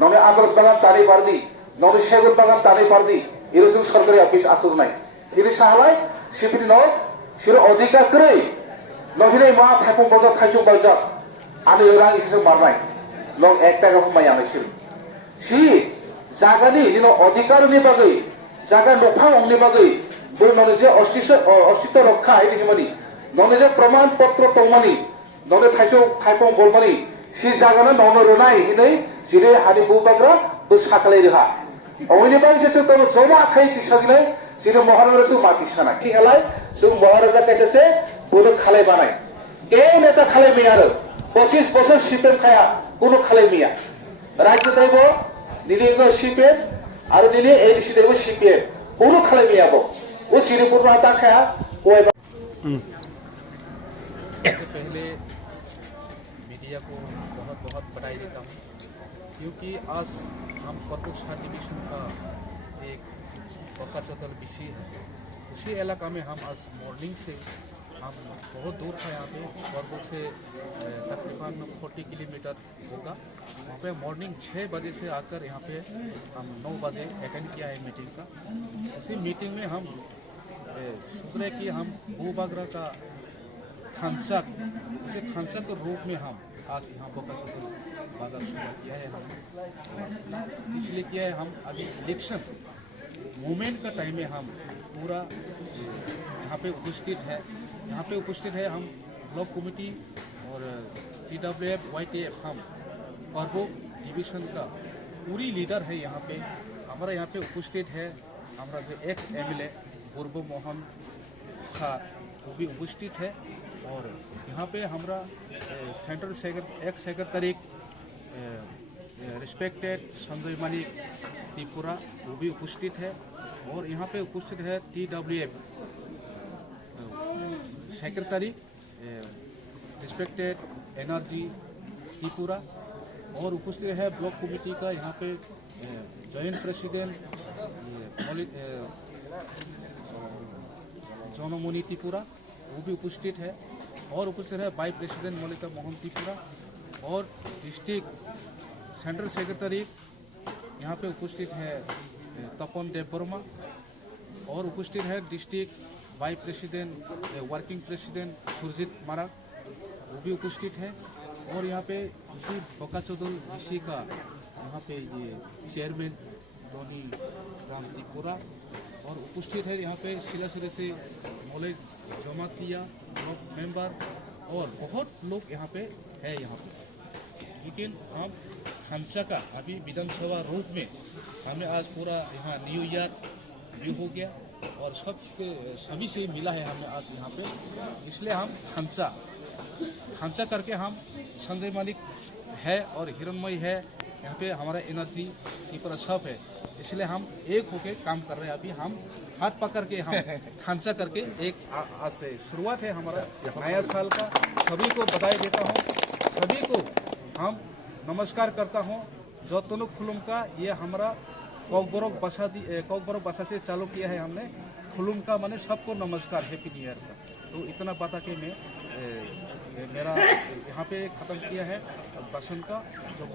ননে আদর্শ বাগান তারই পারদি ননে সেগুন বাগান তারই পারদি এরকম সরকারি অফিস আসুক নাই হিরে সাহালায় সিপিনি ন সির অধিকার করে নহিনে মা থাকুন বাজার থাইচুক বাজার আমি রাং এসে মারনাই নং 1 টাকা মাই আনাইছিল সি জাগানি নিন অধিকারনি বাগै জাগা নফাং অংনি বাগै বই ননে যে অস্তিত্ব রক্ষা এদিকে মানি ননে যে প্রমাণ পত্র তংমানি ননে থাইপং বলমানি সি জাগানো নন রনাই হিनै জিরে হানি বুবাগ্রা বো সাকালাই রেহা অইনি বাই সেসে তো জমা খাই তিসাগিनै जिरो महाराजा सु माति साना किहालाय सु महाराजा कैसे बोलो खाले बानाय के नेता खाले मियारो 25 বছর সিপিএম খায়া কোনো খালে মিয়া রাজ্য দেব নিলিগো সিপিএম আর নিলি এডিসি দেব সিপিএম কোনো খালে মিয়া বো ও শ্রীপুর माता खाया कोई पहले मीडिया को बहुत बहुत बधाई देता हूँ क्योंकि आज हम परपुक्षा डिवीजन का एक बकाचतल बिशी है उसी इलाका में हम आज मॉर्निंग से हम बहुत दूर था यहाँ पे परपुर से तकरीबन 40 किलोमीटर होगा वहाँ पे मॉर्निंग 6 बजे से आकर यहाँ पे हम 9 बजे अटेंड किया है मीटिंग का। उसी मीटिंग में हम सोच रहे कि हम भूबागरा का खानसा उसे खानसा के रूप में हम आज यहाँ बकाचतल बाजार शुरू किया है हमने इसलिए किया है हम अभी इलेक्शन मूवमेंट का टाइम में हम पूरा यहाँ पे उपस्थित है। यहाँ पे उपस्थित है हम ब्लॉक कमेटी और TWF YTF हम परबो डिवीजन का पूरी लीडर है। यहाँ पे हमारा यहाँ पे उपस्थित है हमारा जो एक्स MLA पूर्व मोहन सर वो भी उपस्थित है और यहाँ पे हमारा central x secretary respected Sanjay मालिक त्रिपुरा वो भी उपस्थित है और यहाँ पे उपस्थित है TWF secretary respected energy Tripura और उपस्थित है ब्लॉक कमेटी का यहाँ पे जॉइंट प्रेसिडेंट जनमणि त्रिपुरा वो भी उपस्थित है और उपस्थित है वाइस प्रेसिडेंट मलिका मोहन त्रिपुरा और डिस्ट्रिक्ट सेंट्रल सेक्रेटरी यहाँ पे उपस्थित है तपन देव वर्मा और उपस्थित है district vice president working president Surjeet Marak वो भी उपस्थित है और यहाँ पे इसी बकाचतल इसी का यहाँ पे ये चेयरमैन धोनी राम त्रिपुरा और उपस्थित है यहाँ पे सिलासिले से नॉलेज जमा किया ब्लॉक मेंबर और बहुत लोग यहाँ पे है यहाँ पे लेकिन हम खानसा का अभी विधानसभा रूप में हमें आज पूरा यहाँ न्यू ईयर भी हो गया और सभी से मिला है हमें आज यहाँ पे इसलिए हम खानसा करके हम संजय मालिक है और हिरणमय है यहाँ पे हमारा एनर्जी की पूरा सब है इसलिए हम एक होके काम कर रहे हैं। अभी हम हाथ पकड़ के हम खानसा करके एक आज से शुरुआत है हमारा नया साल का। सभी को बधाई देता हूँ सभी को हम नमस्कार करता हूँ जो तनुक खुलुम का ये हमारा कॉकबरक भाषा से चालू किया है हमने खुलुम का माने सबको नमस्कार हैप्पी न्यू ईयर का। तो इतना बता के मैं मेरा यहाँ पे ख़त्म किया है भाषण का जो